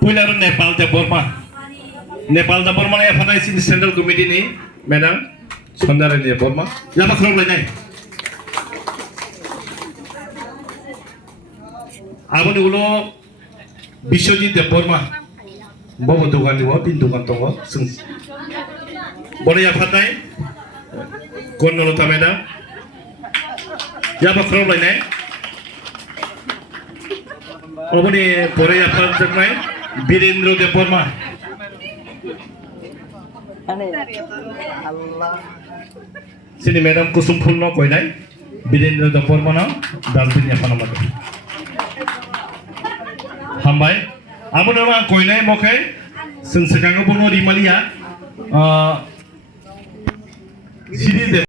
Pulau Nepal te Burma ni apa nasi di Central Committee ni, madam, sebenarnya ni Burma. Lama kerong lagi. Abu ni ulo Biswajit te Burma. Bawa dukan ni, pin dukan tunggu. Boleh apa tay? Kon nol ta madam. Lama kerong lagi. Abu ni boleh apa terkait? Birendra te Burma. Sini madam kusum full no koi nai Birendra te Burma na dustbin apa nama tu? Hambai, amu nama koi nai mokai sekarang pun mau di Malaysia, sini